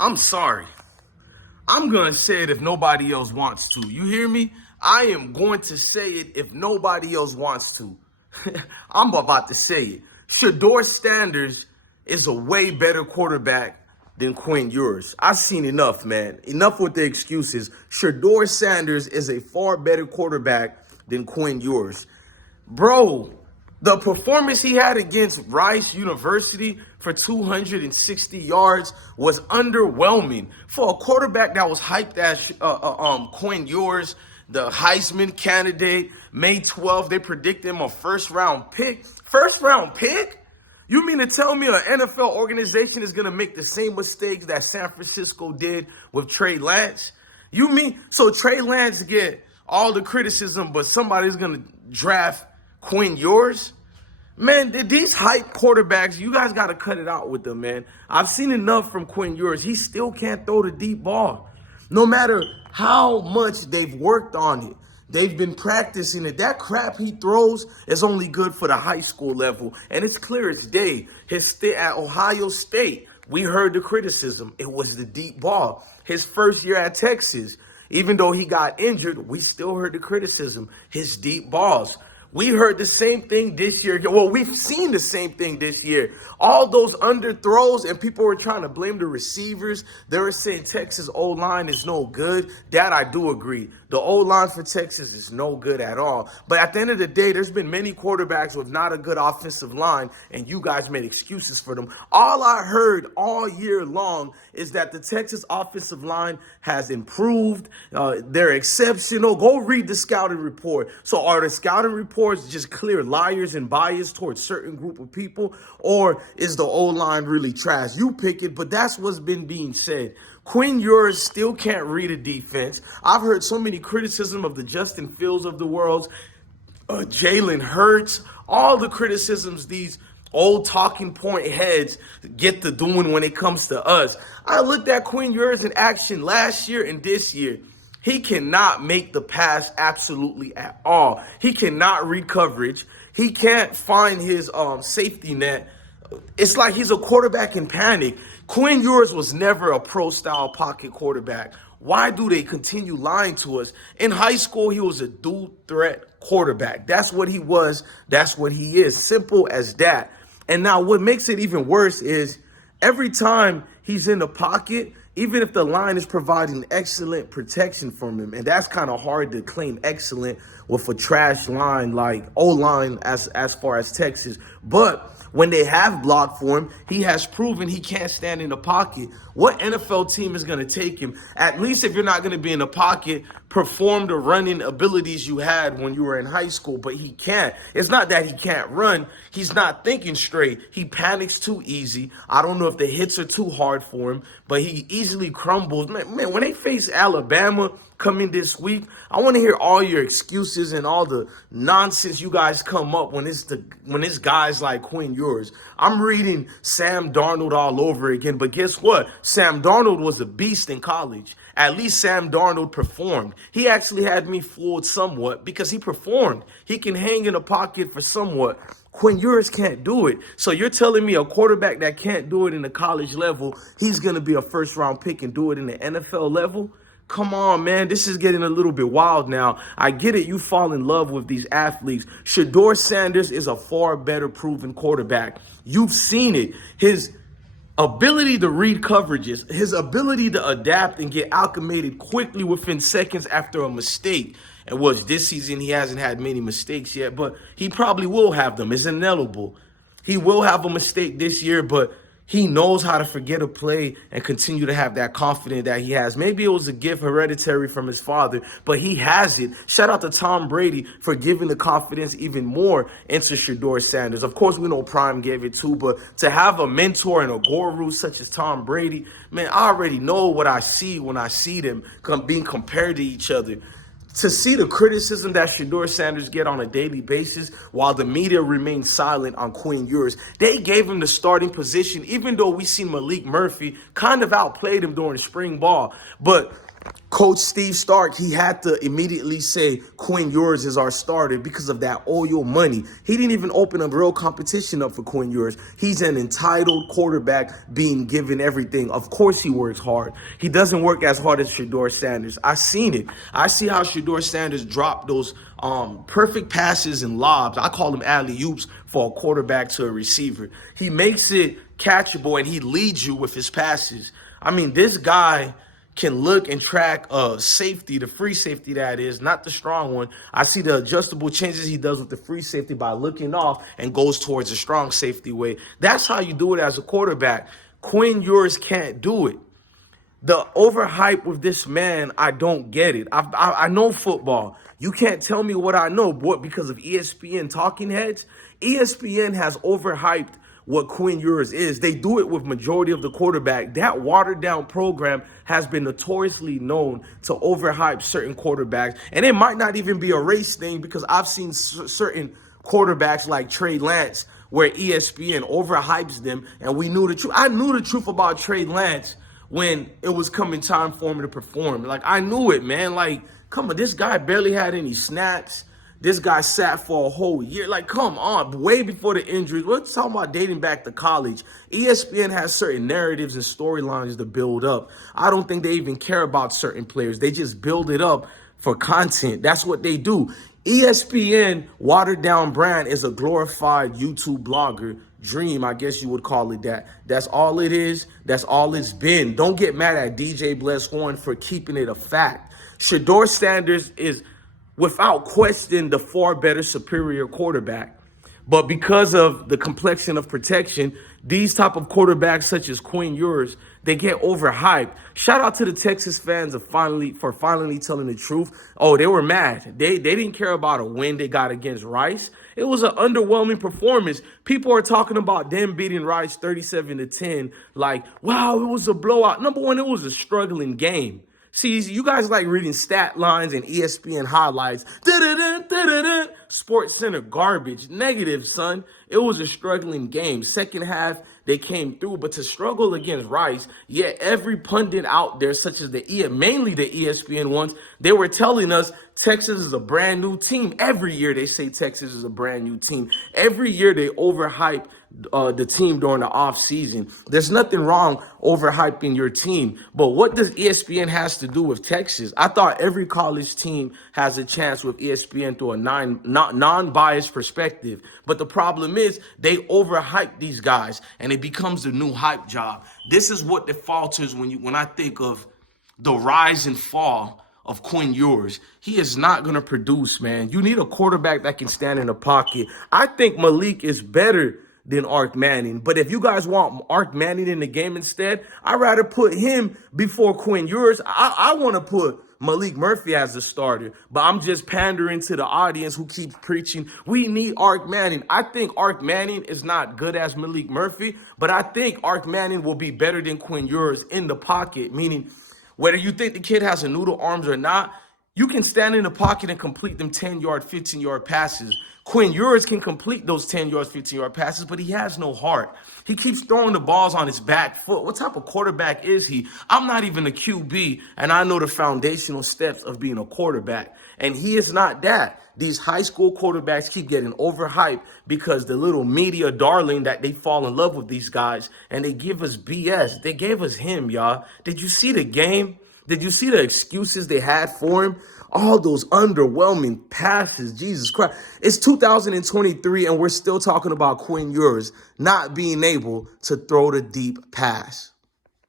I'm sorry. I'm going to say it if nobody else wants to. You hear me? I am going to say it if nobody else wants to. I'm about to say it. Shedeur Sanders is a way better quarterback than Quinn Ewers. I've seen enough, man. Enough with the excuses. Shedeur Sanders is a far better quarterback than Quinn Ewers. Bro, the performance he had against Rice University for 260 yards was underwhelming. For a quarterback that was hyped as Quinn Ewers, the HEISMAN candidate, May 12th, they predicted him a first-round pick. First-round pick? You mean to tell me an NFL organization is going to make the same mistakes that San Francisco did with Trey Lance? You mean, so Trey Lance get all the criticism, but somebody's going to draft Quinn Ewers? Man, these hype quarterbacks, you guys got to cut it out with them, man. I've seen enough from Quinn Ewers. He still can't throw the deep ball. No matter how much they've worked on it, they've been practicing it. That crap he throws is only good for the high school level. And it's clear as day. His stay at Ohio State, we heard the criticism. It was the deep ball. His first year at Texas, even though he got injured, we still heard the criticism. His deep balls. We heard the same thing this year. Well, we've seen the same thing this year. All those underthrows, and people were trying to blame the receivers. They were saying Texas O-line is no good. That I do agree. The O-line for Texas is no good at all. But at the end of the day, there's been many quarterbacks with not a good offensive line, and you guys made excuses for them. All I heard all year long is that the Texas offensive line has improved. They're exceptional. Go read the scouting report. So are the scouting reports just clear liars and bias towards certain group of people? Or is the O-line really trash? You pick it, but that's what's been being said. Quinn Ewers still can't read a defense. I've heard so many criticism of the Justin Fields of the world, Jalen Hurts, all the criticisms these old talking point heads get to doing when it comes to us. I looked at Quinn Ewers in action last year and this year. He cannot make the pass absolutely at all. He cannot read coverage. He can't find his safety net. It's like he's a quarterback in panic. Quinn Ewers was never a pro-style pocket quarterback. Why do they continue lying to us? In high school, he was a dual-threat quarterback. That's what he was. That's what he is. Simple as that. And now what makes it even worse is every time he's in the pocket, even if the line is providing excellent protection from him, and that's kind of hard to claim excellent with a trash line like O-line as far as Texas. But when they have blocked for him, he has proven he can't stand in the pocket. What NFL team is going to take him? At least if you're not going to be in the pocket, perform the running abilities you had when you were in high school. But he can't. It's not that he can't run. He's not thinking straight. He panics too easy. I don't know if the hits are too hard for him, but he easily crumbles. Man, when they face Alabama coming this week, I want to hear all your excuses and all the nonsense you guys come up when it's guys like Quinn Ewers. I'm reading Sam Darnold all over again, but guess what? Sam Darnold was a beast in college. At least Sam Darnold performed. He actually had me fooled somewhat because he performed. He can hang in a pocket for somewhat. Quinn Ewers can't do it. So you're telling me a quarterback that can't do it in the college level, he's going to be a first-round pick and do it in the NFL level? Come on, man. This is getting a little bit wild now. I get it. You fall in love with these athletes. Shedeur Sanders is a far better proven quarterback. You've seen it. His ability to read coverages, his ability to adapt and get acclimated quickly within seconds after a mistake. And this season, he hasn't had many mistakes yet, but he probably will have them. It's inevitable. He will have a mistake this year, but he knows how to forget a play and continue to have that confidence that he has. Maybe it was a gift hereditary from his father, but he has it. Shout out to Tom Brady for giving the confidence even more into Shedeur Sanders. Of course, we know Prime gave it too, but to have a mentor and a guru such as Tom Brady, man, I already know what I see when I see them being compared to each other. To see the criticism that Shedeur Sanders get on a daily basis while the media remains silent on Quinn Ewers, they gave him the starting position, even though we seen Malik Murphy kind of outplayed him during spring ball. But Coach Steve Stark, he had to immediately say Quinn Ewers is our starter because of that oil money. He didn't even open a real competition up for Quinn Ewers. He's an entitled quarterback being given everything. Of course he works hard. He doesn't work as hard as Shedeur Sanders. I seen it. I see how Shedeur Sanders dropped those perfect passes and lobs. I call them alley-oops for a quarterback to a receiver. He makes it catchable and he leads you with his passes. I mean, this guy can look and track safety, the free safety that is, not the strong one. I see the adjustable changes he does with the free safety by looking off and goes towards a strong safety way. That's how you do it as a quarterback. Quinn Ewers can't do it. The overhype with this man, I don't get it. I know football. You can't tell me what I know, boy, because of ESPN talking heads. ESPN has overhyped what Quinn Ewers is. They do it with majority of the quarterback. That watered down program has been notoriously known to overhype certain quarterbacks. And it might not even be a race thing because I've seen certain quarterbacks like Trey Lance where ESPN overhypes them. And we knew the truth. I knew the truth about Trey Lance when it was coming time for him to perform. Like, I knew it, man. Like, come on, this guy barely had any snaps. This guy sat for a whole year. Like, come on, way before the injuries. We're talking about dating back to college. ESPN has certain narratives and storylines to build up. I don't think they even care about certain players. They just build it up for content. That's what they do. ESPN, watered down brand, is a glorified YouTube blogger dream, I guess you would call it that. That's all it is. That's all it's been. Don't get mad at DJ Blesshorn for keeping it a fact. Shedeur Sanders is, without question, the far better, superior quarterback. But because of the complexion of protection, these type of quarterbacks such as Quinn Ewers, they get overhyped. Shout out to the Texas fans for finally telling the truth. Oh, they were mad. They didn't care about a win they got against Rice. It was an underwhelming performance. People are talking about them beating Rice 37-10 like, wow, it was a blowout. Number one, it was a struggling game. See, you guys like reading stat lines and ESPN highlights. Sports Center garbage. Negative, son. It was a struggling game. Second half, they came through. But to struggle against Rice, yeah, every pundit out there, such as mainly the ESPN ones, they were telling us Texas is a brand new team. Every year they say Texas is a brand new team. Every year they overhype the team during the off season. There's nothing wrong overhyping your team. But what does ESPN has to do with Texas? I thought every college team has a chance with ESPN through a non-biased perspective. But the problem is they overhype these guys and it becomes the new hype job. This is what falters when I think of the rise and fall of Quinn Ewers. He is not going to produce, man. You need a quarterback that can stand in the pocket. I think Malik is better than Arch Manning. But if you guys want Arch Manning in the game instead, I'd rather put him before Quinn Ewers. I want to put Malik Murphy as the starter, but I'm just pandering to the audience who keeps preaching, we need Arch Manning. I think Arch Manning is not good as Malik Murphy, but I think Arch Manning will be better than Quinn Ewers in the pocket, meaning whether you think the kid has a noodle arms or not, you can stand in the pocket and complete them 10-yard, 15-yard passes. Quinn Ewers can complete those 10-yard, 15-yard passes, but he has no heart. He keeps throwing the balls on his back foot. What type of quarterback is he? I'm not even a QB, and I know the foundational steps of being a quarterback, and he is not that. These high school quarterbacks keep getting overhyped because the little media darling that they fall in love with these guys, and they give us BS. They gave us him, y'all. Did you see the game? Did you see the excuses they had for him? All those underwhelming passes, Jesus Christ. It's 2023 and we're still talking about Quinn Ewers not being able to throw the deep pass.